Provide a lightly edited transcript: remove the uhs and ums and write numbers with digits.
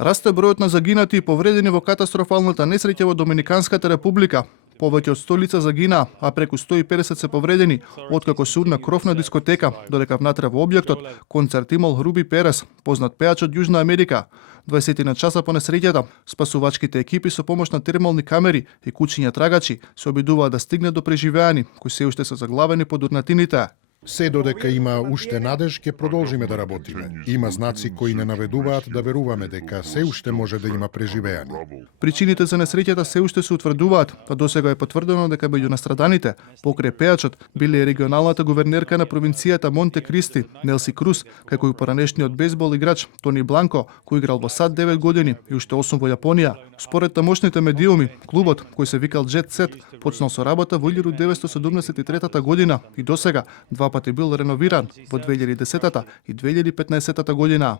Расте бројот на загинати и повредени во катастрофалната несреќа во Доминиканската република. Повеќе од 100 лица загинаа, а преку 150 се повредени, откако се урна кров на дискотека, додека внатре во објектот концерт имал Руби Перес, познат пејач од Јужна Америка. 20 на часа по несреќата, спасувачките екипи со помош на термални камери и кучиња трагачи се обидуваат да стигнат до преживеани, кои се уште се заглавени под урнатините. Се додека има уште надеж, ќе продолжиме да работиме. Има знаци кои не наведуваат да веруваме дека се уште може да има преживеани. Причините за несреќата се уште се утврдуваат, а досега е потврдено дека меѓу настраданите, покрај пејачот, биле и регионалната гувернерка на провинцијата Монте Кристи, Нелси Круз, како и поранешниот бейсбол играч Тони Бланко, кој играл во САД 9 години и уште 8 во Јапонија. Според тамошните медиуми, клубот, кој се викал Jet Set, почнал со работа во 1973 година и досега два пати бил реновиран во 2010 и 2015 година.